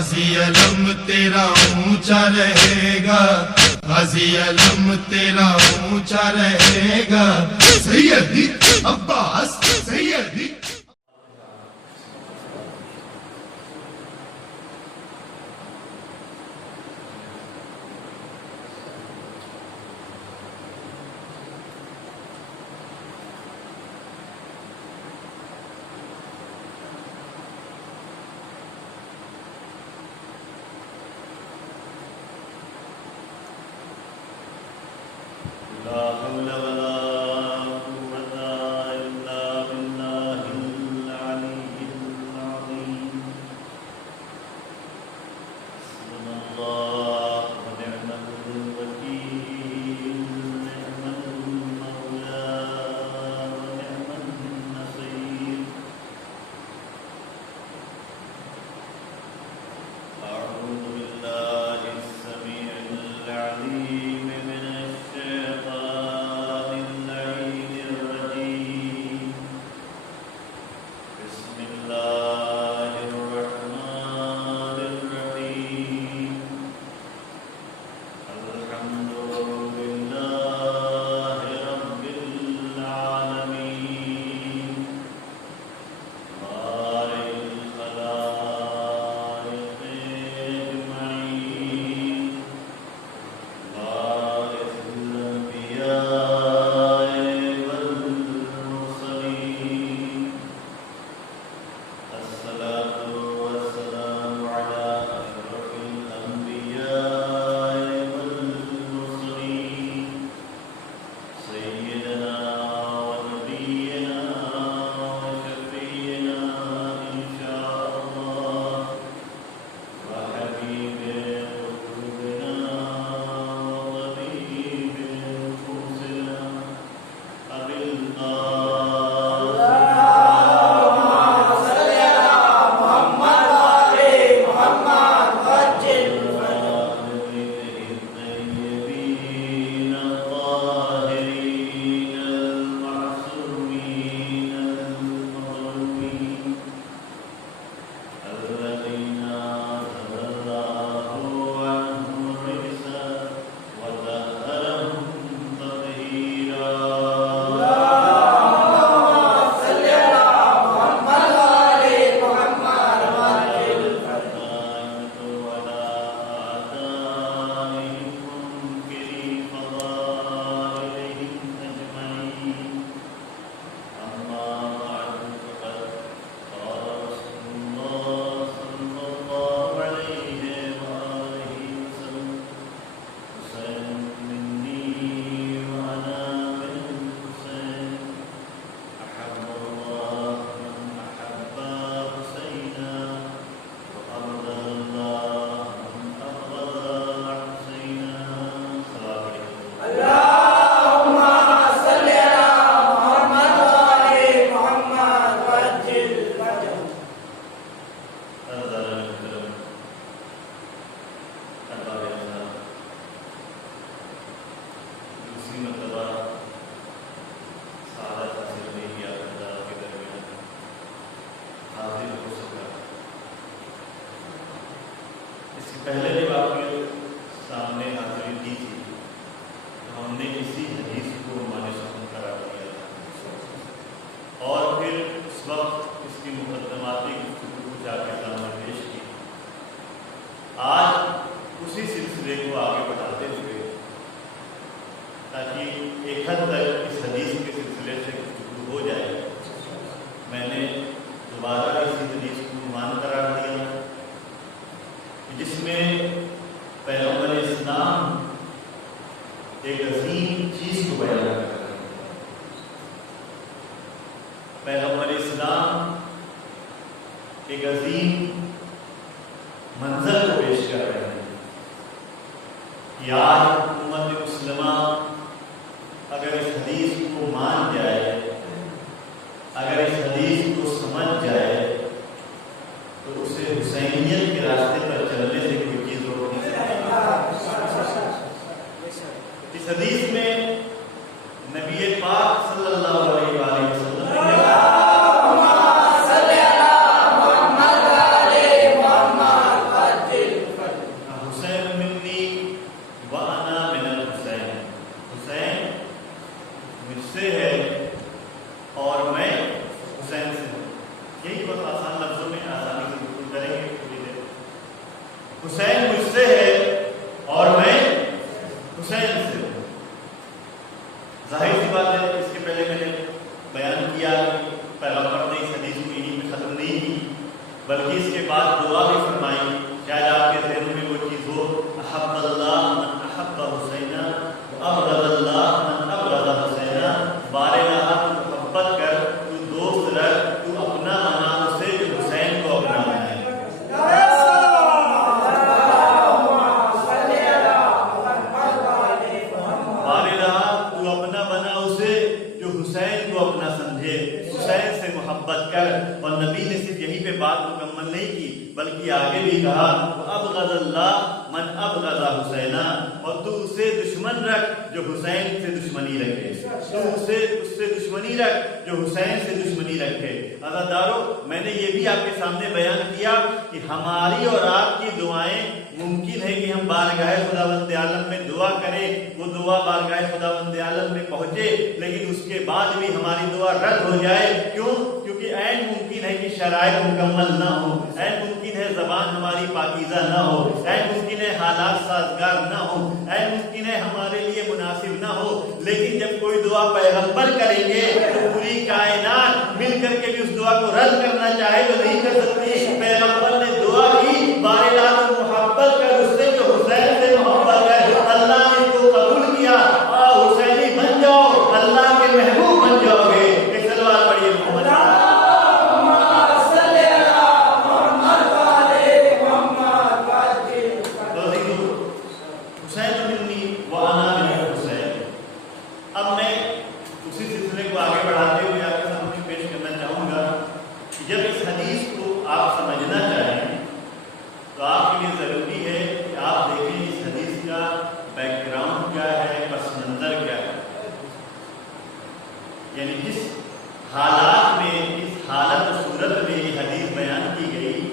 غازی علم تیرا اونچا رہے گا، غازی علم تیرا اونچا رہے گا، سیدی عباس سیدی. پہلے جب آپ کے سامنے حاضری دی تھی تو ہم نے اسی حدیث کو عنوان سخن قرار دیا تھا اور پھر اس وقت اس کی مقدماتی گفتگو کو جا کے سامنے پیش کی. آج اسی سلسلے کو آگے بڑھاتے ہوئے تاکہ ایک حد تک اس حدیث کے سلسلے سے گفتگو ہو جائے، میں نے دوبارہ اسی حدیث کو عنوان قرار دیا جس میں پیغمبر اسلام ایک عظیم چیز کو بیان کرتے ہیں. پیغمبر اسلام ایک عظیم منظر کو پیش کر رہے ہیں کہ آج امت مسلمہ اگر اس حدیث کو مان جائے، اگر اس حدیث کو سمجھ جائے تو اسے حسینیت کے راستے پر چلنے سے کوئی چیز روک نہیں سکتی. اس حدیث میں نبی پاک صلی اللہ علیہ وآلہ وسلم بعد دعا بھی فرمائی. شاید آپ کے ذہنوں میں وہ چیز ہو, احب اللہ من احب حسینا وابغض اللہ من ابغض حسینا. بارگاہ تو محبت کر, تو دوست رکھ, تو اپنا بنا اسے جو حسین کو اپنا بنائے. حسین کو اپنا سمجھے, حسین سے محبت کر. اور نبی نے صرف یہی پہ بات مکمل نہیں کی بلکہ آگے بھی کہا ابغض اللہ من ابغض حسینا. اور تو اسے دشمن رکھ جو حسین سے دشمنی رکھے, تو اس سے دشمنی رکھ جو حسین سے دشمنی رکھے. عزادارو, میں نے یہ بھی آپ کے سامنے بیان کیا کہ ہماری اور آپ کی دعائیں ممکن ہے کہ ہم بارگاہ خداوند عالم میں دعا کریں, وہ دعا بارگاہ خداوند عالم میں پہنچے, لیکن اس کے بعد بھی ہماری دعا رد ہو جائے. کیوں؟ کیونکہ عین ممکن ہے کہ شرائط مکمل نہ ہو, عین ممکن ہے زبان ہماری پاکیزہ نہ ہو, عین ممکن ہے حالات سازگار نہ ہو, عین ممکن ہے ہمارے لیے مناسب نہ ہو. لیکن جب کوئی دعا پیغمبر کریں گے تو پوری کائنات مل کر کے بھی اس دعا کو رد کرنا چاہے تو نہیں کر سکتی. پیغمبر نے دعا کی بارگاہ محبت کر اس سے جو حسین سے محبت ہے, اللہ نے اس کو قبول کیا. حسینی بن جاؤ, اللہ کے محبوب بن جاؤ گے. ایک سلوات پڑھیے محمد حسین منی وانا من حسین. اب میں اسی سلسلے کو آگے بڑھاتے ہوئے آپ کے سامنے پیش کرنا چاہوں گا کہ جب اس حدیث کو آپ سمجھنا چاہیں تو آپ کے لیے ضروری ہے کہ آپ دیکھیں اس حدیث کا بیک گراؤنڈ کیا ہے, پس منظر کیا ہے. یعنی جس حالات میں, اس حالت و صورت میں یہ حدیث بیان کی گئی,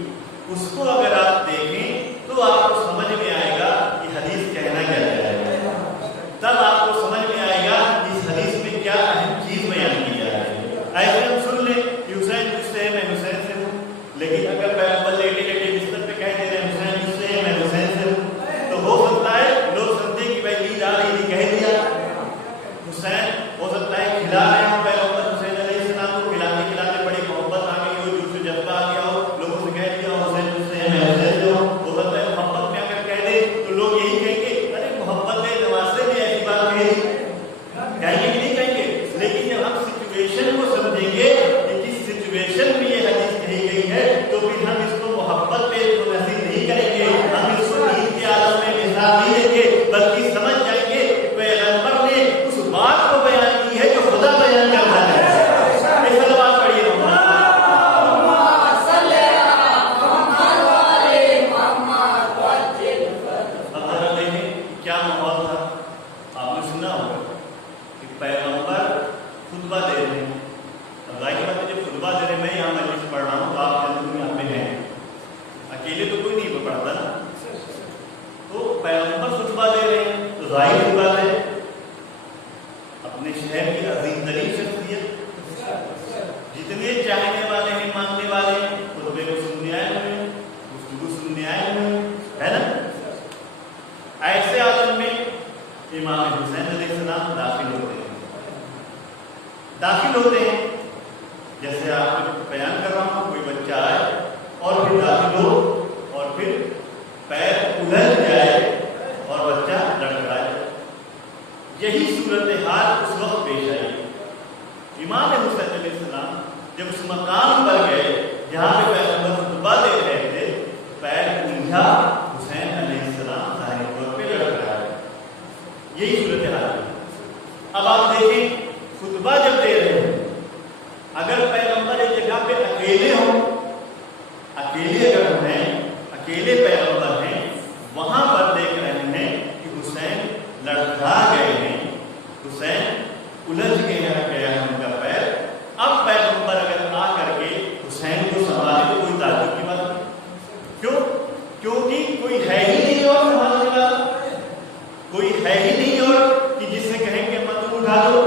اس کو اگر آپ دیکھیں تو آپ کو سمجھ میں آئے گا کہ حدیث کہنا کیا چاہے گا. تب آپ کو سمجھ میں آئے گا کہ اس حدیث میں کیا اہم چیز بیان کی جا رہی ہے. ایسے ہم سن لیں کہ حسین مجھ سے ہے, میں حسین سے ہوں, لیکن اگر پیغمبر لیٹے لیٹے بستر پہ کہہ دے رہے ہیں حسین مجھ سے ہے, میں حسین سے ہوں, تو ہو سکتا ہے لوگ سمجھیں کہ بھائی نیند آ رہی تھی کہہ دیا. حسین ہو سکتا ہے کھلا رہے ہوں پیغمبر حسین علیہ السلام کو, کھلاتے کھلاتے بڑی محبت آ گئی ہو, جوش و جذبہ آ گیا ہو, لوگوں سے کہہ دیا حسین مجھ سے ہے, میں حسین سے ہوں. ہو سکتا ہے محبت میں اگر کہہ دے تو لوگ یہی کہیں گے ارے محبت نواسے میں ایسی بات کہی, کہیں گے کہ نہیں کہیں گے. لیکن جب ہم سچویشن کو سمجھیں گے کہ کس سچویشن میں یہ حدیث کہی گئی ہے تو پھر ہم اس کو محبت پہ منحصر نہیں کریں گے, ہم اس کو دین کے عالم میں مثال نہیں دیں گے, بلکہ سمجھ جائیں گے پیغمبر نے اس بات کو بیان کی ہے جو خدا بیان کرنا ہے. ایک سلوات پڑھیے کیا ماحول تھا. آپ نے سنا ہوگا کہ پیغمبر خطبہ دے رہے ہیں. ظاہر بات ہے جب خطبہ دے رہے ہیں, میں یہاں مجلس پڑھ رہا ہوں تو آپ جنرل یہاں پہ ہیں, اکیلے تو کوئی نہیں پڑھتا نا. تو پیغمبر خطبہ دے رہے ہیں تو ظاہر سی بات ہے اپنے شہر کی عظیم ترین شخصیت, جتنے چاہنے والے ہیں, ماننے والے ہیں, خطبے کو سننے آئے ہوئے ہیں, گفتگو سننے آئے ہوئے ہیں, ہے نا. ایسے عالم میں امام حسین علیہ السلام داخل ہوتے ہیں. جیسے آپ کو بیان کر رہا ہوں, کوئی بچہ آئے اور پھر داخل ہو اور پھر پیر الجھ جائے اور بچہ لڑکھڑائے. یہی صورتحال اس وقت پیش آئی. امام حسین علیہ السلام جب اس مقام پر گئے جہاں پہ پیغمبر خطبہ دے رہے تھے, پیر الجھا, حسین علیہ السلام ظاہر طور پہ لڑکھڑائے. یہی صورتحال ہے. اب آپ دیکھیں خطبہ جب دے رہے ہیں, اگر پیغمبر ایک جگہ پہ اکیلے ہوں, اکیلے اگر ہم ہیں, اکیلے پیغمبر ہیں, وہاں پر دیکھ رہے ہیں کہ حسین لڑکھڑا گئے ہیں, حسین الجھ گیا ہے ان کا پیر. اب پیغمبر اگر آ کر کے حسین کو سنبھالے تو کوئی تعجب کی بات نہیں. کیوں؟ کیونکہ کوئی ہے ہی نہیں اور سنبھالنے والا, کوئی ہے ہی نہیں اور کہ جس سے کہیں کہ مت اٹھا دو,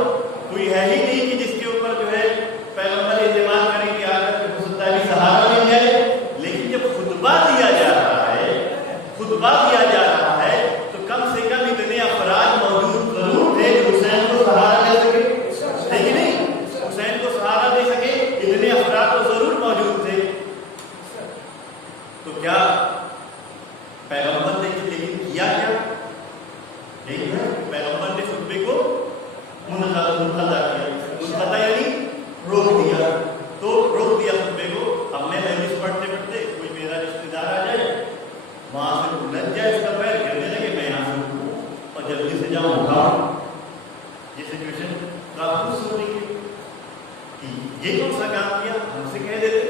کوئی ہے ہی نہیں کہ جس کے اوپر جو ہے پیغمبر اعتماد کریں کہ آگر ہو سکتا ہے سہارا مل جائے. لیکن جب خطبہ دیا جا رہا ہے, خطبہ دیا جا رہا ہے تو کم سے کم اتنے افراد موجود ضرور تھے جو حسین کو سہارا دے سکے, لیکن نہیں حسین کو سہارا دے سکے, اتنے افراد تو ضرور موجود تھے. تو کیا پیغمبر نے لیکن کیا کیا؟ یہی ہے پیغمبر نے خطبے کو منقطع یعنی روک دیا. تو روک دیا خطبے کو. اب میں حدیث پڑھتے پڑھتے کوئی میرا رشتے دار آ جائے, وہاں سے الجھ جائے, اس کا پیر گرنے لگے, میں یہاں سے اٹھوں اور جلدی سے جاؤں اٹھاؤں. یہ سچویشن آپ خود سوچیں گے کہ یہ کون سا کام کیا؟ ہم سے کہہ دیتے,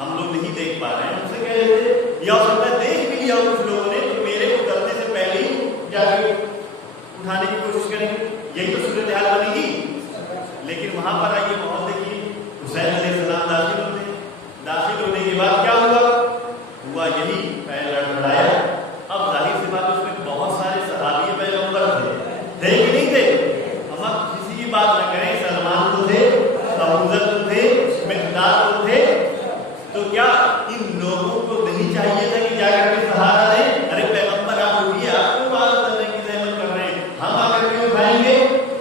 ہم لوگ نہیں دیکھ پا رہے ہیں, ہم سے کہہ دیتے, یا ہو سکتا ہے دیکھ بھی لیا کچھ لوگوں نے تو میرے کو کرنے سے پہلے ہی جا کے اٹھانے کی کوشش کریں گے. یہی تو صورتحال بنے گی. لیکن وہاں پر آئیے ماحول دیکھیے, حسین علیہ السلام داخل ہوتے ہیں. داخل ہونے کے بعد کیا ہوا یہی پیر لڑکھڑایا. اب ظاہر سی بات اس میں بہت سارے صحابی پیغمبر تھے کہ نہیں تھے؟ ہم اب کسی کی بات نہ کریں, سلمان تو تھے, ابوذر تو تھے, مقداد تو تھے. تو کیا ان لوگوں کو نہیں چاہیے تھا کہ جا کر کے سہارا دیں؟ ارے پیغمبر آپ اٹھیے, آپ کو بات کرنے کی زحمت کر رہے ہیں, ہم آ کر کے اٹھائیں گے.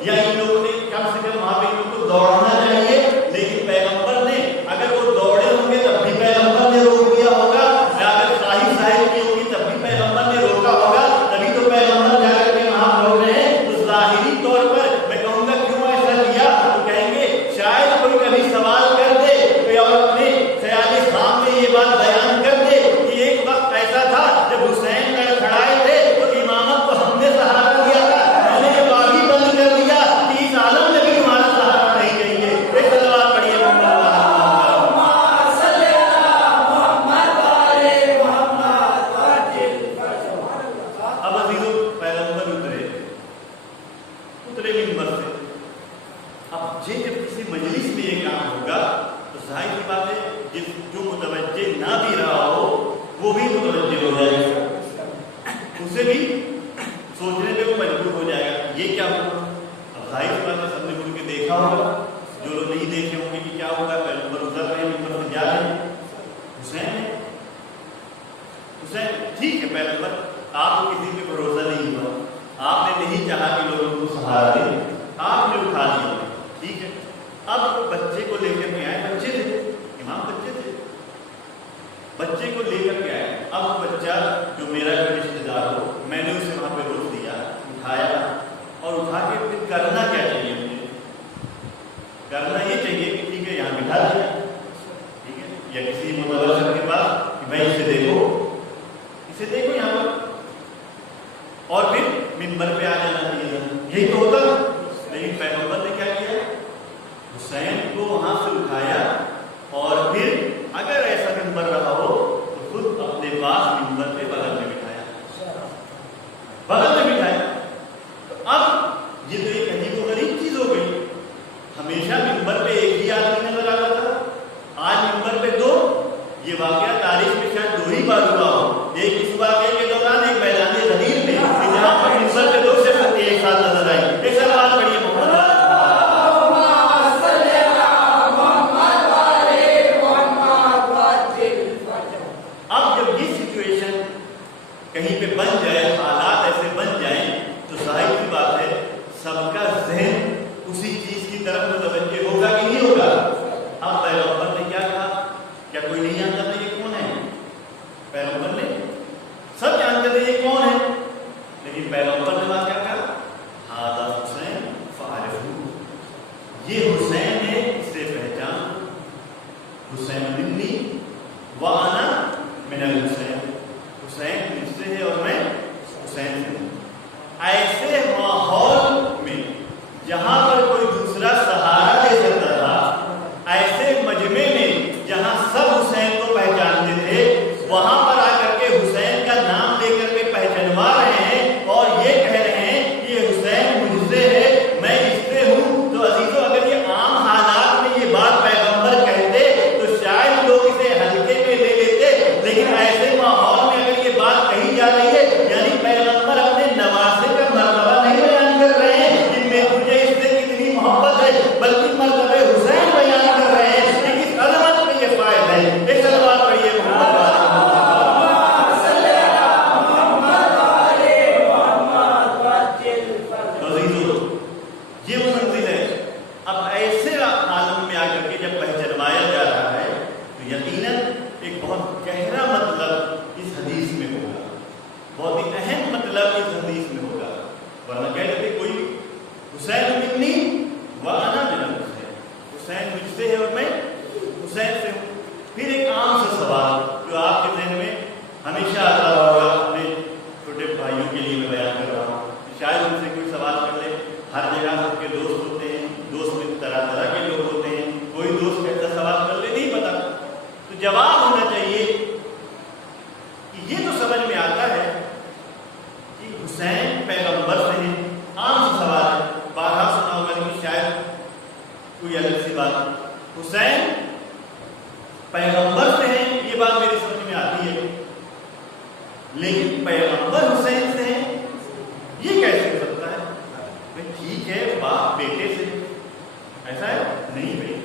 یا ان لوگوں نے کم سے کم وہاں پہ ان لوگوں کو دوڑنا چاہیے. لیکن پیغمبر نے اگر وہ دوڑے ہوں گے تب بھی پیغمبر نے روک دیا ہوگا, یا اگر صاحب صاحب کی ہوگی تب بھی پیغمبر نے روکا ہوگا. تبھی تو پیغمبر جا کر کے وہاں روک رہے ہیں. تو ظاہری طور پر میں کہوں گا کیوں ایسا کیا؟ تو کہیں گے شاید کوئی کبھی سوال کر دے اور اپنے خیال خام میں یہ بات بیان کر دے کہ ایک وقت ایسا تھا جب حسین لڑکھڑائے تھے تو امامت کو ہم نے سہارا دیا تھا, میں نے یہ بات ہی بند کر دیا کہ اس عالم میں بھی ہمارا سہارا نہیں چاہیے. ایک صلوات پڑھیے اب عزیزو پیغمبر اترے منبر سے. اب جب کسی مجلس میں یہ کام ہوگا تو ظاہر سی بات ہے جو متوجہ نہ بھی رہا ہو وہ بھی متوجہ ہو جائے گا, اسے بھی سوچنے پہ وہ مجبور ہو جائے گا یہ کیا ہوگا. اب ظاہر سی بات ہے سب نے مل کے دیکھا ہوگا, جو لوگ نہیں دیکھے ہوں گے کہ کیا ہوگا. پیغمبر اتر رہے ہیں, منبر سے جا رہے ہیں, حسین ٹھیک ہے پیغمبر آپ کو کسی پہ بھروسہ نہیں ہوا, آپ نے نہیں چاہا کہ لوگوں کو سہارا دیں, آپ نے اٹھا دیا, ٹھیک ہے. اب بچے کو لے کر کے آئے, بچے تھے, امام بچے تھے, بچے کو لے کر کے آئے. اب بچہ جو میرا رشتے دار ہو, میں نے اسے وہاں پہ روک دیا, اٹھایا, اور اٹھا کے پھر کرنا کیا چاہیے مجھے؟ کرنا یہ چاہیے کہ ٹھیک ہے یہاں بٹھا دیا, ٹھیک ہے, یا کسی متوجہ کے پاس کہ بھائی اسے دیکھو یہاں پر, اور پھر منبر پہ آ جانا چاہیے. یہی تو ہوتا. لیکن پیغمبر نے کیا کیا؟ حسین کو وہاں سے اٹھایا, اور پھر اگر ایسا منبر رہا ہو تو خود اپنے پاس منبر پہ بغل میں بٹھایا. تو اب یہ تو ایک عجیب و غریب چیز ہو گئی. ہمیشہ منبر پہ ایک ہی آدمی نظر آتا تھا, آج منبر پہ دو. یہ واقعہ تاریخ میں شاید دو ہی بار ہوا ہو. ایک اس واقعے کے دوران ایک میدان غدیر میں جہاں پر منبر پہ دو شخص ایک ساتھ نظر آئی. ایک سوال پڑھیے کہیں پہ بن جائے, حالات ایسے بن جائیں تو ظاہر سی بات ہے سب کا ذہن اسی چیز کی طرف متوجہ ہوگا کہ نہیں ہوگا. اب پیغمبر نے کیا کہا؟ کیا کوئی نہیں جانتا تھا یہ کون ہے؟ پیغمبر نے سب جانتے تھے یہ کون ہے, لیکن پیغمبر نے کیا کہا؟ ہذا حسین فعرفوہ, یہ حسین ہے, اسے پہچان. حسین منی وانا من الحسین, حسین مجھ سے ہے اور میں حسین سے ہوں. ایسے ماحول میں جہاں پر کوئی دوسرا سہارا دے سکتا تھا, ایسے مجمع میں جہاں سب حسین کو پہچانتے تھے, وہاں پر آ کر کے حسین کا نام لے کر کے پہچانوا رہے ہیں اور یہ کہہ رہے ہیں کہ یہ حسین مجھ سے ہے, میں اس سے ہوں. تو عزیزو اگر یہ عام حالات میں یہ بات پیغمبر کہتے تو شاید لوگ اسے ہلکے میں لے لیتے, لیکن ایسے ماحول میں اگر یہ بات کہی جا رہی ہے یعنی پیغمبر اپنے نواسے کا مرتبہ نہیں ہمیشہ آتا ہوگا اپنے چھوٹے بھائیوں کے لیے میں بیان کر رہا ہوں، شاید ان سے کوئی سوال کر لے. ہر جگہ سب کے دوست ہوتے ہیں، دوست میں طرح طرح کے لوگ ہوتے ہیں، کوئی دوست کیسا سوال کر لے نہیں پتا، تو جواب ہونا چاہیے کہ یہ تو سمجھ میں آتا ہے کہ حسین پیغمبر سے ہیں. عام سا سوال ہے، بارہا سنا ہوگا لیکن شاید کوئی الگ سی بات. حسین پیغمبر سے ہیں یہ بات میری سمجھ میں آتی ہے، لیکن پیغمبر حسین سے ہیں یہ کیسے ہو سکتا ہے؟ ٹھیک ہے باپ بیٹے سے، ایسا ہے نہیں بھائی،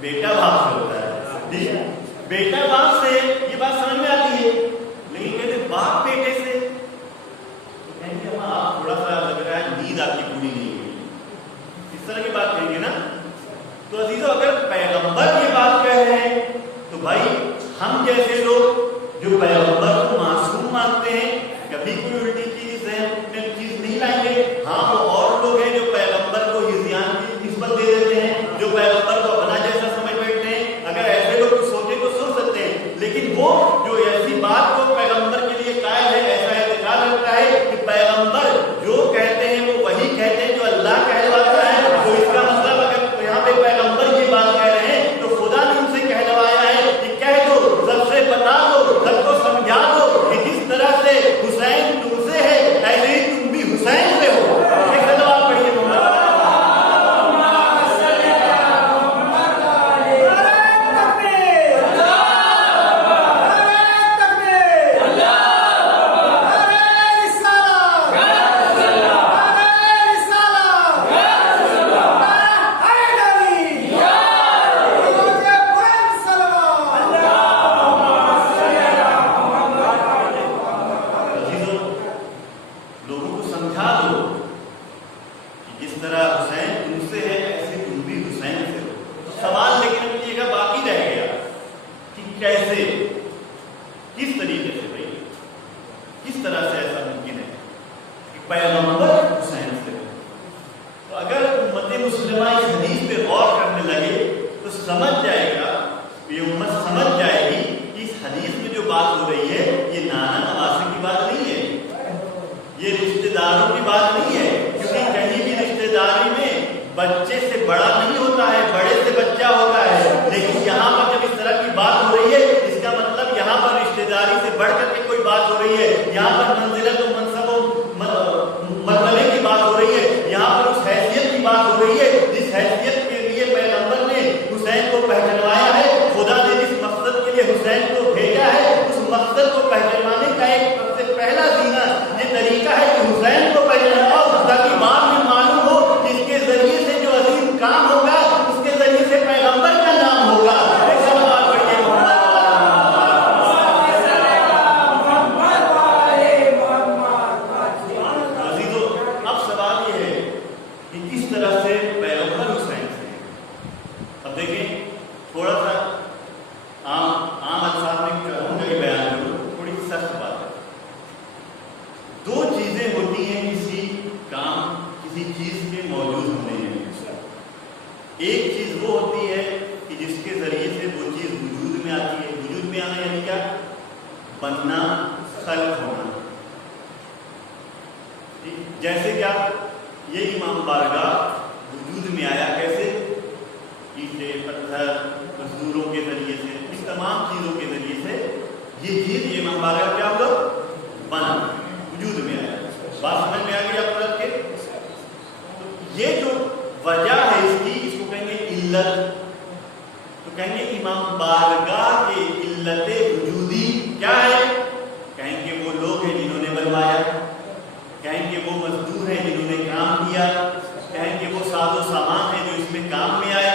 بیٹا باپ سے ہوتا ہے، بیٹا باپ سے یہ بات سمجھ میں آتی ہے، لیکن کہتے باپ بیٹے سے تو کہیں گے آپ تھوڑا سا لگ رہا ہے نیند آپ کی پوری نہیں ہوئی، اس طرح کی بات کہیں گے نا. تو عزیزو اگر پیغمبر یہ بات کہہ رہے ہیں تو بھائی ہم جیسے لوگ جو پیغمبر کو معصوم مانتے ہیں کبھی کوئی الٹی چیز ذہن میں چیز نہیں لائیں گے. ہاں وہ اور لوگ ہیں جو پیغمبر کو ہذیان کی نسبت دے دیتے ہیں، جو پیغمبر کو اپنا جیسا سمجھ بیٹھتے ہیں. اگر ایسے لوگ سوچے تو سوچ سکتے ہیں، لیکن وہ جو ایسی بات کو پیغمبر کے لیے قائل ہے، ایسا اعتقاد رکھتا ہے کہ پیغمبر جو کہتے ہیں وہ وہی کہتے ہیں جو اللہ کہلواتا ہے، تو اس کا مطلب اگر یہاں پہ پیغمبر یہ بات کہہ رہے ہیں تو خدا نے ان سے کہلوایا ہے کہ کہہ دو، سب سے بتا دو، سب کو سمجھا دو کہ جس طرح سے حسین تم سے ہے ایسے ہی تم بھی حسین سے ہو. ایک جواب پڑھیے جیسے کیا یہ امام بارگاہ وجود میں آیا کیسے؟ اینٹیں، پتھر، مزدوروں کے ذریعے سے، اس تمام چیزوں کے ذریعے سے یہ چیز یہ امام بارگاہ کیا ہوا؟ بنا، وجود میں آیا. بات سمجھ میں آ گئی آپ کے؟ یہ جو وجہ ہے اس کی، اس کو کہیں گے علت. تو کہیں گے امام بارگاہ کے علت وجودی کیا ہے؟ کہیں گے وہ لوگ ہیں جنہوں نے بنوایا، کہیں گے وہ مزدور ہیں جنہوں نے کام کیا، کہیں گے وہ ساز و سامان ہیں جو اس میں کام میں آئے.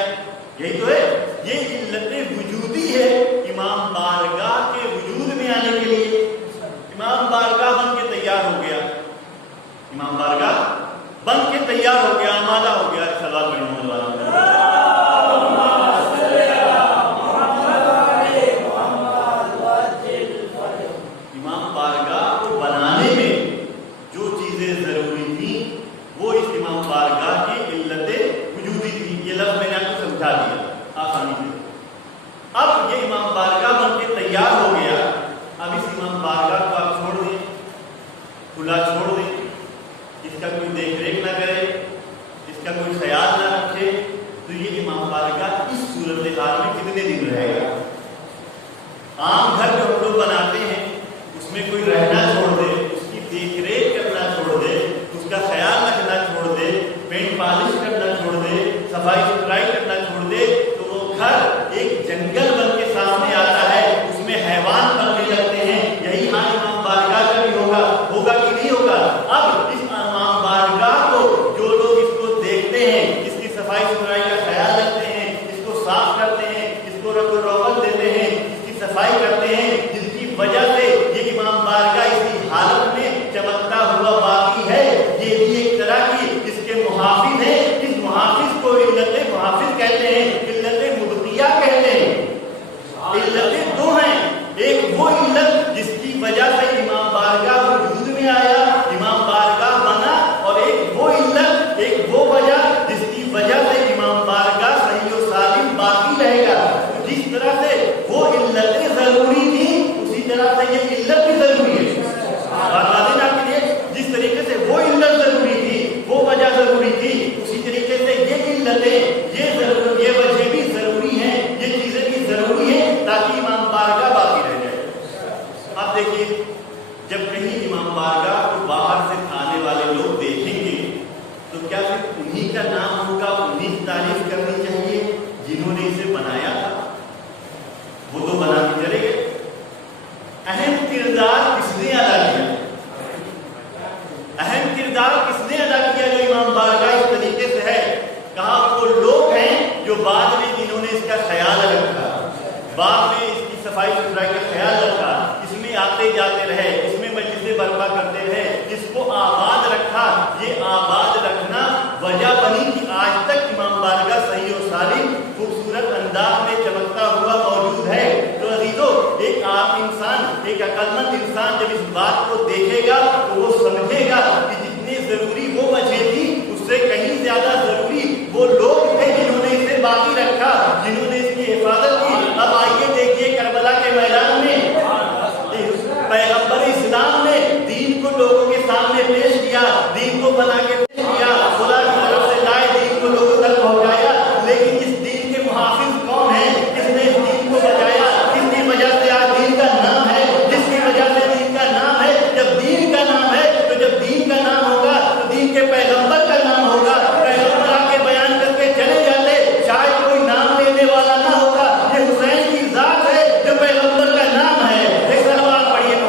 یہی تو ہے، یہ علت وجودی ہے امام بارگاہ کے وجود میں آنے کے لیے. امام بارگاہ بن کے تیار ہو گیا، امام بارگاہ بن کے تیار ہو گیا، آمادہ ہو گیا. سوال پڑھیں محمد والا. امام بارگاہ کو بنانے میں جو چیزیں ضروری تھیں وہ اس امام بارگاہ کی علت وجودی تھی. یہ لفظ میں نے آپ کو سمجھا دیا آسانی سے. علت بھی ضروری ہے. بات واضح آپ کے لیے. جس طریقے سے وہ علت ضروری تھی, وہ وجہ ضروری تھی, اسی طریقے سے یہ علتیں, یہ وجہ بھی ضروری ہیں, یہ چیزیں بھی ضروری ہیں تاکہ امام بارگاہ باقی رہ جائے. آپ دیکھیے, جب کہیں امام بارگاہ کو باہر سے آنے والے لوگ دیکھیں گے تو کیا صرف انہی کا نام ہوگا, انہی کی تعریف کرنی چاہیے جنہوں نے اسے بنایا تھا؟ وہ تو بنا کے چلے گئے. اہم کردار کس نے ادا کیا؟ اہم کردار کس نے ادا کیا جو امام بارگاہ اس طریقے سے ہے؟ کہا وہ لوگ ہیں جو بعد میں جنہوں نے اس کا خیال رکھا, بعد میں اس کی صفائی ستھرائی کا خیال رکھا, اس میں آتے جاتے رہے, اس میں مجلسیں برپا کرتے رہے, اس کو آباد رکھا. یہ آباد رکھنا وجہ بنی کہ آج تک امام بارگاہ صحیح و سالم خوبصورت انداز میں چمکتا ہوا موجود ہے. تو عزیزو, ایک عام انسان, ایک عقلمند انسان جب اس بات کو دیکھے گا تو وہ سمجھے گا کہ جتنی ضروری وہ وجہ تھی اس سے کہیں زیادہ ضروری وہ لوگ تھے جنہوں نے اسے باقی رکھا, جنہوں نے اس کی حفاظت کی. اب آئیے دیکھیے کربلا کے میدان میں پیغمبر اسلام نے دین کو لوگوں کے سامنے پیش کیا, دین کو بنا کے پیش کیا, خدا کی طرف سے لائے دین کو لوگوں تک پہنچایا. لیکن اس دین کے محافظ کون ہیں؟ کس نے اس دین کو بچایا؟ کس کی وجہ سے آج دین کا نام ہے؟ جس کی وجہ سے دین کا نام ہے. جب دین کا نام ہے تو جب دین کا نام ہوگا تو دین کے پیغمبر کا نام ہوگا. پیغمبر آ کے بیان کر کے چلے جاتے, شاید کوئی نام لینے والا نہ ہوتا. یہ حسین کی ذات ہے جو پیغمبر کا نام ہے. ایک سلوات پڑھیے.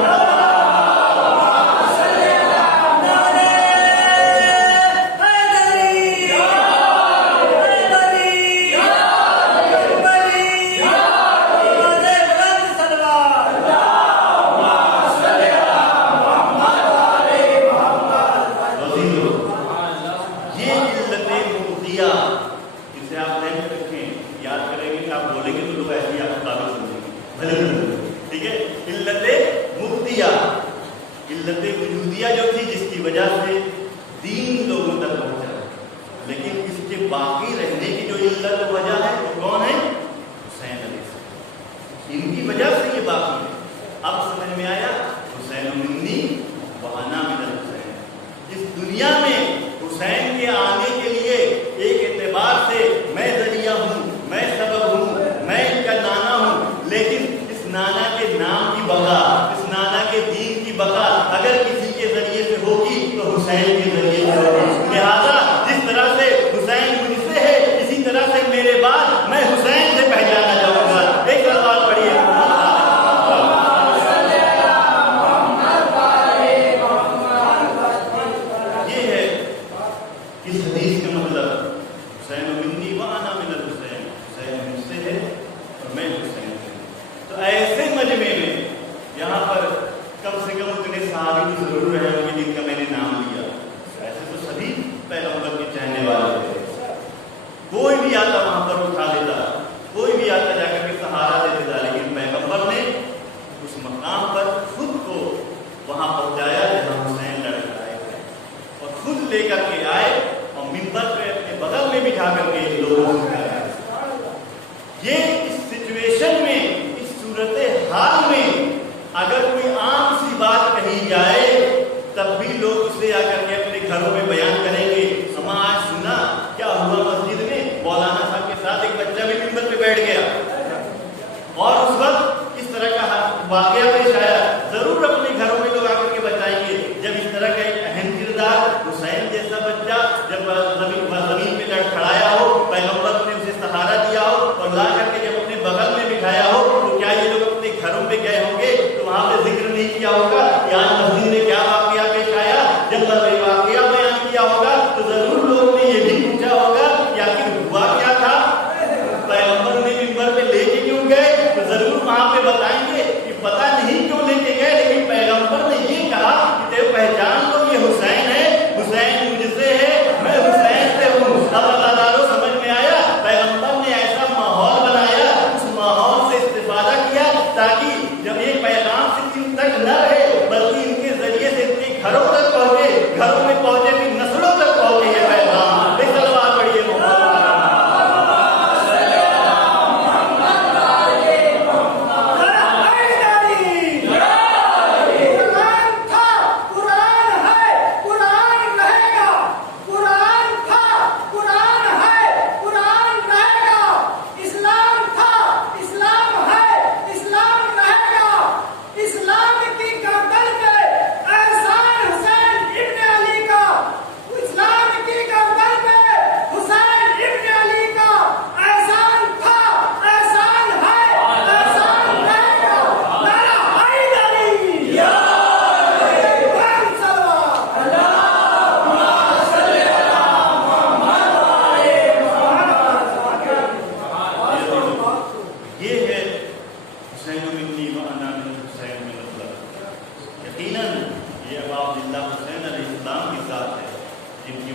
تاکہ جب یہ پیغام صرف تک نہ رہے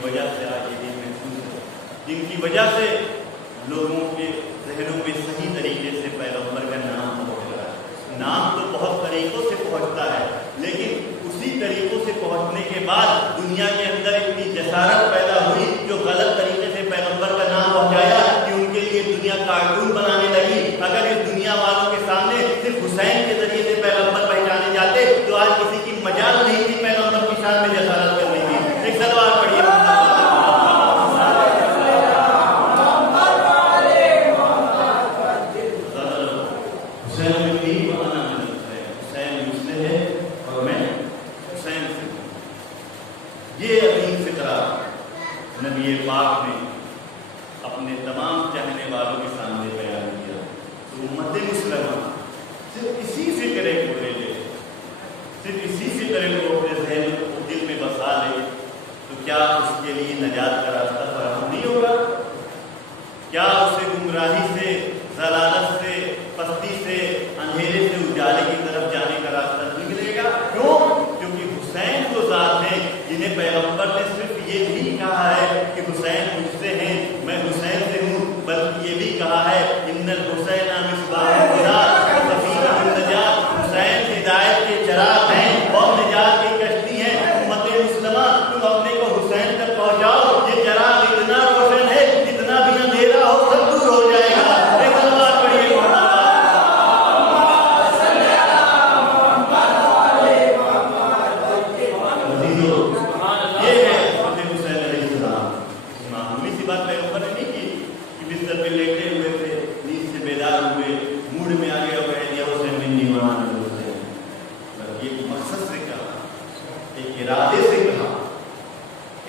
وجہ سے آج یہ دن محفوظ ہے، جن کی وجہ سے لوگوں کے ذہنوں میں صحیح طریقے سے پیغمبر کا نام پہنچ رہا ہے۔ نام تو بہت طریقوں سے پہنچتا ہے، لیکن اسی طریقوں سے پہنچنے کے بعد دنیا کے اندر اتنی جسارت پیدا ہوئی جو غلط طریقے سے پیغمبر کا نام پہنچایا کہ ان کے لیے دنیا کارٹون بنانے لگی۔ اگر اس دنیا والوں کے سامنے صرف حسین کے ذریعے سے پیغمبر پہچانے جاتے تو آج کسی کی مجال نہیں تھی پیغمبر کی شان میں جسارت کرنے کی۔ ایک سلوات پڑھیے نبی پاک نے اپنے تمام چاہنے والوں کے سامنے بیان کیا تو امت مسلمہ صرف اسی فکرے کو لے لے، صرف اسی فکرے کو اپنے ذہن دل میں بسا لے تو کیا اس کے لیے نجات کا راستہ فراہم نہیں ہوگا؟ کیا اسے گمراہی سے، ضلالت سے، پستی سے، اندھیرے سے اجالے کی طرف جانے کا راستہ نہیں ملے گا؟ کیوں؟ کیونکہ حسین وہ ذات ہے جنہیں پیغمبر نے صرف یہ نہیں کہا ہے کہ حسین مجھ سے ہیں، میں حسین سے ہوں، بلکہ یہ بھی کہا ہے ان الحسین مصباح الہدیٰ سفینۃ النجات، حسین ہدایت کے چراغ ہیں اور نجات کی کشتی ہیں۔ امت مسلمہ تم اپنے کو حسین تک پہنچاؤ، یہ چراغ اتنا روشن ہے جتنا بھی اندھیرا ہو سب دور ہو جائے گا۔ ایک سلوات پڑھیے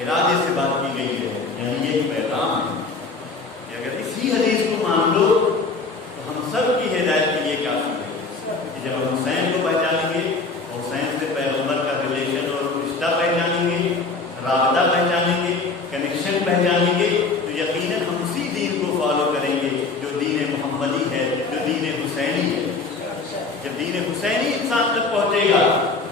ارادے سے بات کی گئی ہے، یعنی یہ ایک پیغام ہے کہ اگر اسی حدیث کو مان لو تو ہم سب کی ہدایت کے لیے کافی ہے کہ جب ہم حسین کو پہچانیں گے، حسین سے پیغمبر کا ریلیشن اور رشتہ پہچانیں گے، رابطہ پہچانیں گے، کنیکشن پہچانیں گے تو یقیناً ہم اسی دین کو فالو کریں گے جو دین محمدی ہے، جو دین حسینی ہے۔ جب دین حسینی انسان تک پہنچے گا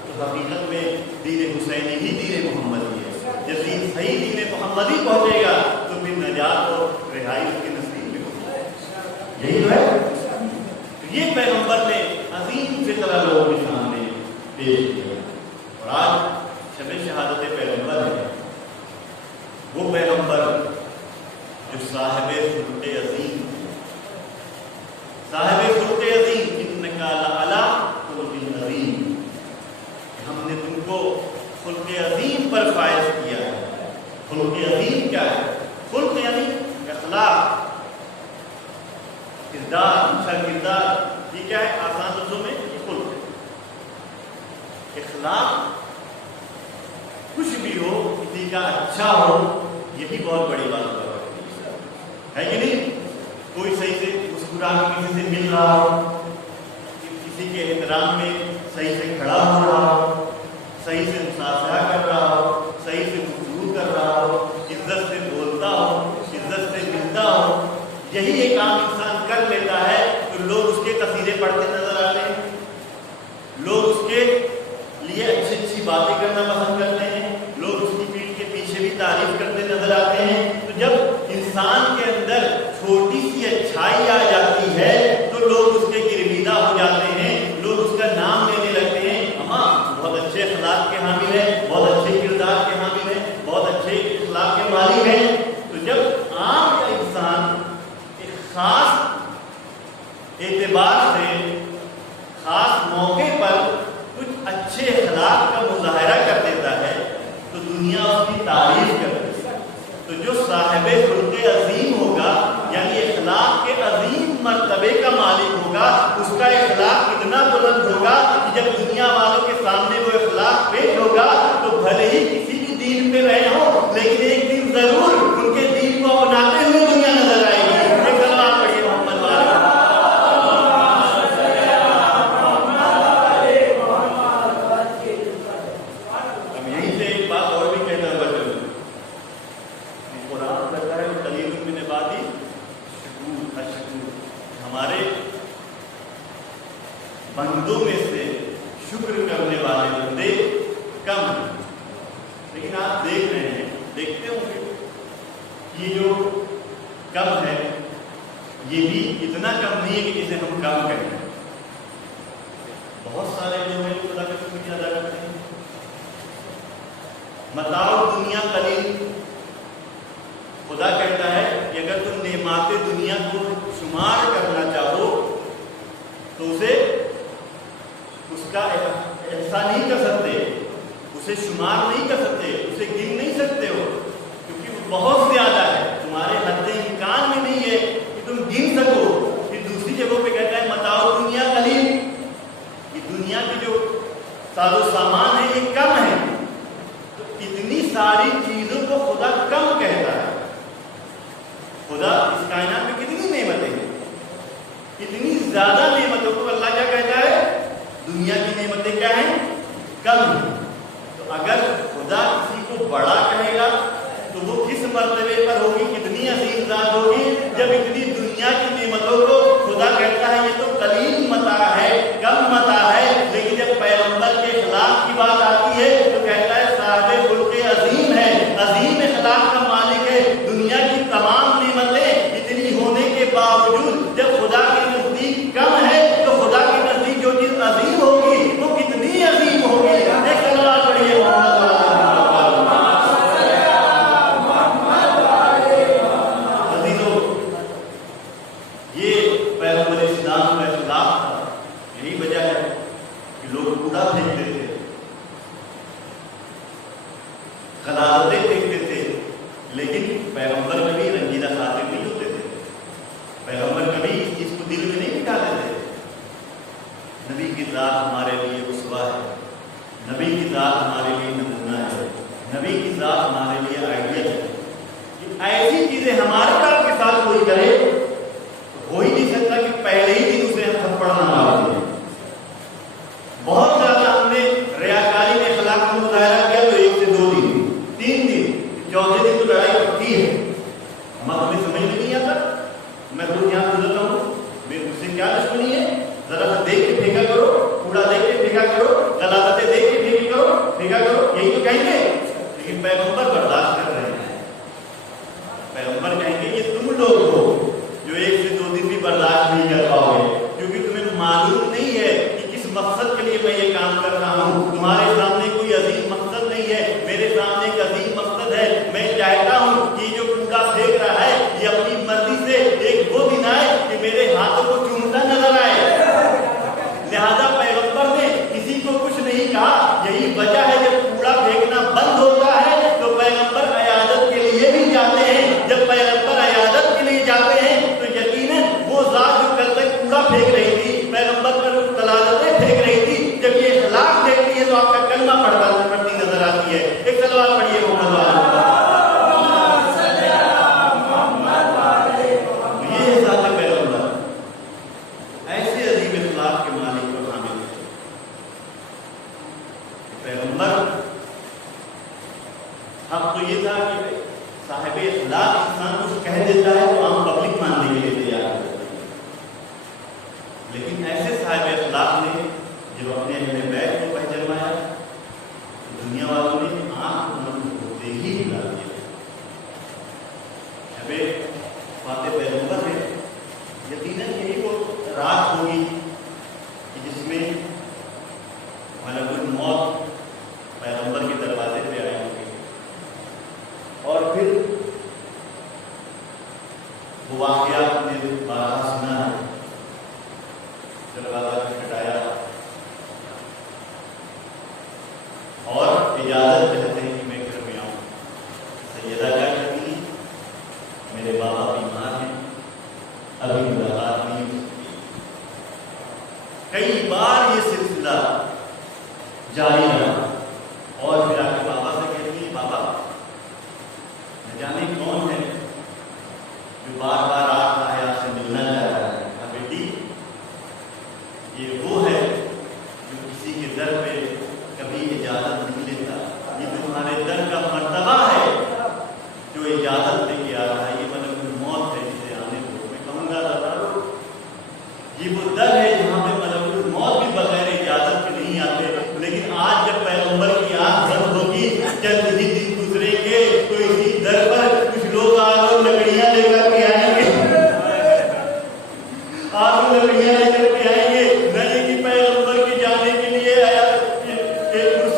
تو حقیقت میں دین حسینی ہی دین محمدی ہے۔ جب دین صحیح دین محمدی پہنچے گا تو پھر نجات اور رہائی اس کے نصیب میں ہوگی۔ یہی تو ہے، یہ پیغمبر نے عظیم فطرہ لوگوں کے سامنے پیش کیا، اور آج شب شہادت پیغمبر ہے، وہ پیغمبر جو صاحب خلق عظیم، صاحب خلق عظیم، انک لعلی خلق عظیم، ہم نے تم کو خلق عظیم پر فائز کیا ہے۔ خلق عظیم کیا ہے؟ خلق یعنی اخلاق، کردار، اچھا کردار، یہ کیا ہے؟ آسان لفظوں میں یہ خلق ہے۔ اخلاق کچھ بھی ہو، کسی کا اچھا ہو، یہ بھی بہت بڑی بات ہے کہ نہیں؟ کوئی صحیح سے مسکرا کے کسی سے مل رہا ہو، کسی کے احترام میں صحیح سے کھڑا ہو رہا ہو، صحیح سے مصافحہ کر رہا ہو، صحیح سے گفتگو کر رہا ہو، عزت سے بولتا ہو، عزت سے ملتا ہو، یہی ایک کام انسان کر لیتا ہے تو لوگ اس کے قصیدے پڑھتے نظر آتے ہیں، لوگ اس کے لیے اچھی اچھی باتیں کرنا پسند کرتے ہیں، لوگ اس کی پیٹھ کے پیچھے بھی تعریف کرتے نظر آتے ہیں۔ تو جب انسان کے اندر چھوٹی سی اچھائی آ جاتی ہے تو لوگ اس کے گرویدہ ہو جاتے ہیں، لوگ اس کا نام لینے لگتے ہیں، ہاں بہت اچھے اخلاق کے حامل ہیں، بہت اچھے کردار کے حامل ہیں، بہت اچھے اخلاق کے مالک ہیں۔ تو جب عام انسان ایک خاص اعتبار سے، خاص موقع پر کچھ اچھے اخلاق کا مظاہرہ کر دیتا ہے تو دنیا اس کی تعریف کرتی ہے۔ تو جو صاحب خلق عظیم ہوگا، یعنی اخلاق کے عظیم مرتبے کا مالک ہوگا، اس کا اخلاق اتنا بلند ہوگا کہ جب دنیا والوں کے سامنے وہ اخلاق پیش ہوگا تو بھلے ہی کسی بھی دین پہ رہے ہوں لیکن ایک دن ضرور ان کے دین کو اپناتے ہوئے دنیا نظر آئے گی۔ ایک سلوات پڑھیے محمد والے۔ اب یہیں سے ایک بات اور بھی کہتا ہوا چلوں، قرآن کہتا ہے قلیل من عبادی الشکور، ہمارے بندوں میں سے شکر کرنے والے بندے کم ہیں۔ لیکن آپ دیکھ رہے ہیں دیکھتے ہوں یہ جو کم ہے یہ بھی اتنا کم نہیں ہے کہ جسے ہم کم کہیں. بہت سارے لوگ ہیں خدا کا شکریہ ادا کرتے ہیں. متاع دنیا قلیل. خدا کہتا ہے کہ اگر تم نعمات دنیا کو شمار کرنا چاہو تو اسے اس کا احسان نہیں کر سکتے, اسے شمار نہیں کر سکتے, اسے گن نہیں سکتے ہو, کیونکہ وہ بہت زیادہ ہے, تمہارے حد امکان میں نہیں ہے کہ تم گن سکو. پھر دوسری جگہوں پہ کہتا ہے متاع دنیا قلیل, یہ دنیا کی جو ساز و سامان ہے یہ کم ہے. تو اتنی ساری چیزوں کو خدا کم کہتا ہے. خدا اس کائنات میں کتنی نعمتیں ہیں, اتنی زیادہ نعمتوں کو اللہ کیا کہتا ہے, دنیا کی نعمتیں کیا ہیں, کم ہیں. تو اگر خدا کسی کو بڑا کہے گا تو وہ کس مرتبے پر ہوگی, کتنی عظیم ذات ہوگی جب اتنی دنیا کی نعمتوں کو خدا کہتا ہے یہ تو قلیل متاع ہے, کم متاع ہے. لیکن جب پیغمبر کے اخلاق کی بات آتی ہے تو کہتا ہے صاحب خلق عظیم ہے, عظیم اخلاق کا مالک ہے. دنیا کی تمام نعمتیں اتنی ہونے کے باوجود جب خدا کے نزدیک کم ہے تو خدا کے نزدیک جو چیز عظیم ہوگی وہ کتنی عظیم ہوگی. ایک سوال پڑھیے خلادتیں دیکھتے تھے, لیکن پیغمبر کبھی رنجیدہ خاطر نہیں ہوتے تھے. پیغمبر کبھی اس چیز کو دل میں نہیں بٹھاتے تھے. نبی کی ذات ہمارے لیے اسوہ ہے, نبی کی ذات ہمارے لیے نمونہ ہے, نبی کی ذات ہمارے لیے آئیڈیل ہے. ایسی چیزیں ہمارے آپ کے ساتھ کوئی کرے تو ہو ہی نہیں سکتا کہ پہلے ہی دن اسے ہم تھپڑ نہ مارتے ہیں. بہت زیادہ ہم نے ریاکاری میں اخلاق کا مظاہرہ کیا تو 1 سے 2 دن, 3 دن, چوتھے دن تو لڑائی پڑتی ہے. ہمیں سمجھ میں نہیں آتا, میں خود یہاں گزر رہا ہوں, میرے مجھ سے کیا دشمنی ہے, ذرا سا دیکھ کے پھینکا کرو, کوڑا دیکھ کے پھینکا کرو, غلطیں دیکھ کے پھینکا کرو, یہی تو کہیں گے. لیکن پیغمبر برداشت کر رہے ہیں. پیغمبر کہیں گے یہ تم لوگ ہو جو 1 سے 2 دن بھی برداشت نہیں کر پاؤ گے, کیونکہ تمہیں معلوم نہیں ہے کہ کس مقصد کے لیے میں یہ کام کر رہا ہوں. تمہارے سامنے کوئی عظیم مقصد نہیں ہے, میرے سامنے ایک عظیم مقصد ہے. میں چاہتا ہوں کہ جو کوڑا پھینک رہا ہے یہ اپنی مرضی سے ایک وہ دن آئے کہ میرے ہاتھوں کو چومتا نظر آئے. لہذا پیغمبر نے کسی کو کچھ نہیں کہا. یہی وجہ ہے جب کوڑا پھینکنا بند ہوتا ہے تو پیغمبر عیادت کے لیے بھی جاتے ہیں. جب پیغمبر عیادت کے لیے جاتے ہیں تو یقیناً وہ ذات جو کل تک کوڑا پھینک رہی تھی, پیغمبر پر تلازتیں پھینک رہی تھی, جب یہ اخلاق دیکھتی ہے تو آپ کا کلمہ پڑھتی نظر آتی ہے. ایک سلوات پڑھیے محمد والا. یہ ذات پیغمبر ایسے عظیم اخلاق کے مالک کو حامل ہے. پیغمبر اب تو یہ تھا کہ صاحب اخلاق انسان کچھ کہہ دیتا ہے تو عام پبلک ماننے کے لیے تیار ہے. لیکن ایسے صاحب اخلاق نے جب اپنے اہل بیت کو پہچانوایا دنیا والوں نے آنکھ بند ہوتے ہی بلا دیا. فاتح پیغمبر ہے, یقیناً یہی وہ رات ہوگی کہ جس میں ملک الموت پیغمبر کے دروازے پہ آئے ہوں گے, اور پھر وہ واقعات نے بارہ سنا ہے. دروازہ کھٹکایا اور اجازت چاہتے ہیں کہ میں گھر میں آؤں. سیدہ کیا کہتی ہیں, میرے بابا بیمار ہیں, ابھی ملاقات نہیں ہو سکتی. کئی بار یہ سلسلہ جاری رہا اور پھر آپ کے بابا سے کہتی ہیں بابا نہ جانے کون ہے جو بار بار آتا ہے آپ سے ملنا چاہ رہا ہے. بیٹی یہ وہ ہے جو کسی کے در پہ کبھی اجازت نہیں لیتا. یہ تمہارے در کا مرتبہ ہے جو اجازت لے کے آ رہا ہے. یہ ملک الموت ہے جسے آنے کو میں کہوں گا دادا, یہ وہ در ہے جہاں پہ ملک الموت بھی بغیر اجازت کے نہیں آتے. لیکن آج جب پیغمبر کی آنکھ بند ہوگی, جلد ہی دن گزریں گے تو اس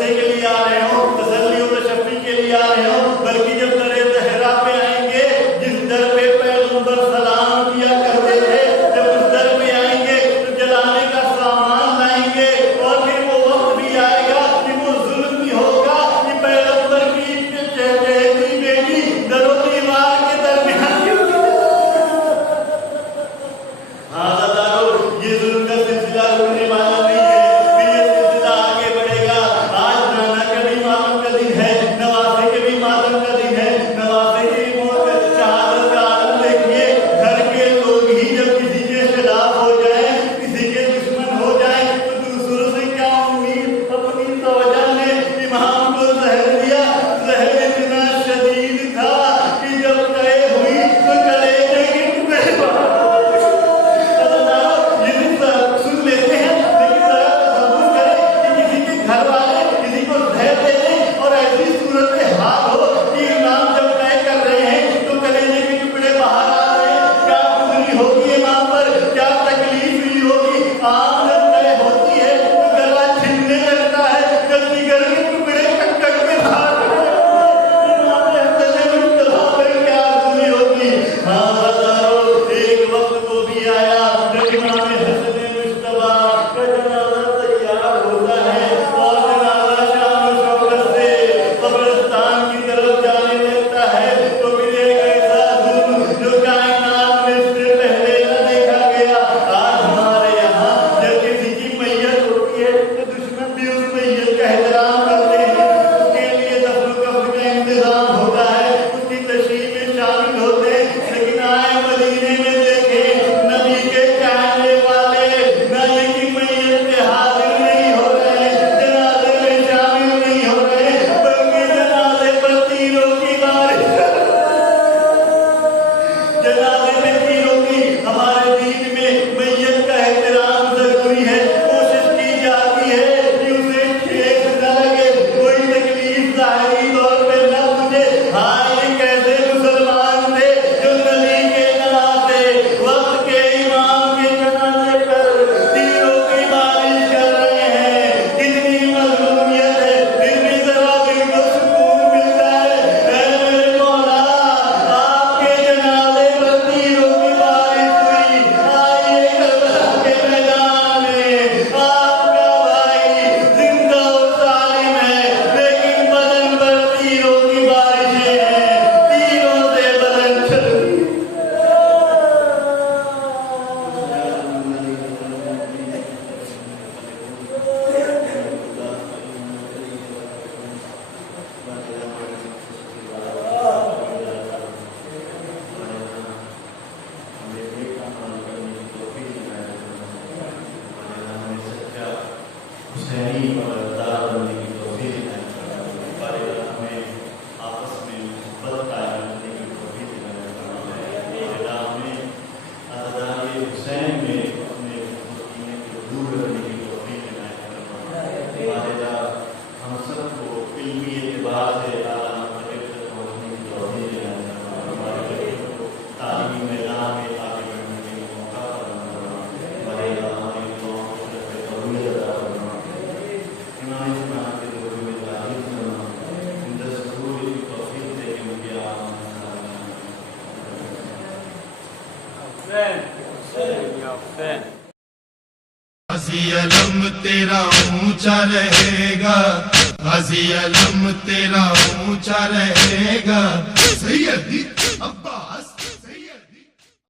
غصے کے لیے آ رہے ہوں، تسلی و تشفی کے لیے آ رہے ہوں، بلکہ جب در زہرا پہ آئیں گے، جس در پہ پیغمبر سلام کیا کرتے تھے، جب اس در پہ آئیں گے تو جلانے کا سامان لائیں گے، اور پھر وہ وقت بھی آئے گا کہ وہ ظلم بھی ہوگا کہ پیغمبر کی چہچہتی بیٹی در و دیوار کے درمیان یہ ظلم کا سلسلہ رکنے والا نہیں ہے، پھر یہ سلسلہ آگے بڑھے گا۔ آج نانا کا بھی ماتم کا دن ہے، نواسے کے بھی ماتم کا دن ہے، نواسے کی موت شہادت کا عالم دیکھیے، گھر کے لوگ ہی جب کسی کے خلاف ہو جائیں، کسی کے دشمن ہو جائیں تو دوسروں سے کیا امید؟ اپنی توجہ نے امام کو زہر دیا، زہر اتنا شدید تھا کہ جب طے ہوئی تو کلیجے کی ٹکڑے سن لیتے ہیں، لیکن ذرا تصور کریں کہ کسی کے گھر والے کسی کو زہر دے دیں اور ایسی صورت حال ہو کہ امام جب طے کر رہے ہیں تو کلیجے کے ٹکڑے باہر آ رہے ہیں، کیا گزری ہوگی امام پر، کیا تکلیف ہوئی ہوگی؟ آم جب طے ہوتی ہے تو گلا چھلنے لگتا ہے، جب جگر کے ٹکڑے کٹ کٹ کے باہر آ رہے ہیں، امام احتجاج مصطفیٰ پر کیا گزری ہوگی؟ ہاں ہزاروں، ایک وقت وہ بھی آیا جب امام حسن مصطفیٰ کا جنازہ تیار ہوتا ہے اور جنازہ شان و شوکت سے قبرستان کی طرف جانے لگتا ہے، تو پھر ایک ایسا ظلم جو کائنات میں اس سے پہلے نہ دیکھا گیا۔ آج ہمارے یہاں جب کسی کی میت ہوتی ہے تو دشمن بھی اس میت کا احترام کرتے ہیں، اس کے لیے دفن و کفن کا انتظام ہوتا ہے، اس کی تشریح میں شامل ہوتے ہیں، لیکن آئے مدینے میں دیکھیں نبی کے چاہنے والے نبی کی میت پہ حاضر نہیں ہو رہے، جنازے میں شامل نہیں ہو رہے، بلکہ جنازے پر تیروں کی بارش، جنازے میں تیروں کی۔ ہمارے دین میں میت کا احترام ضروری ہے، کوشش کی جاتی ہے کہ اسے ٹھیس نہ لگے، کوئی تکلیف ظاہری طور پہ نہ پہنچے۔ ہاں یہ کیسے مسلمان تھے جو نبی کے جنازے وقت کے امام کے جنازے پر تیروں کی بارش کر رہے ہیں، کتنی مظلومیت ہے، پھر بھی ذرا دل کو سکون ملتا ہے۔ اے میرے مولا، آپ کے جنازے پر تیروں کی بارش ہوئی، آئیے کربلا کے میدان میں، آپ کا بھائی زندہ و سالم ہے، لیکن بدن پر تیروں کی بارشیں ہیں، تیروں سے بدن چھل گئی۔ حسینی اور دار بننے کی توفیق عطا فرمائے، ہمیں آپس میں محبت قائم کرنے کی توفیق عطا فرمائے، ہمیں عزادار حسین میں اپنے مدینے کو دور رکھنے کی توفیق عطا فرمائے، ہم سب کو علمی اعتبار سے اعلیٰ مرتبے تک پہنچنے کی توفیق عطا فرمائے، تعلیمی میدان میں آگے بڑھنے کے لیے موقع فرمائے، ہماری دعاؤں کو قبولیت عطا فرمائے۔ امام اسماعیل کے دور میں تعلیم کرنا ان دستور کی توفیق دے کے مجھے غازی علم تیرا اونچا رہے گا، غازی علم تیرا اونچا رہے گا، سیدی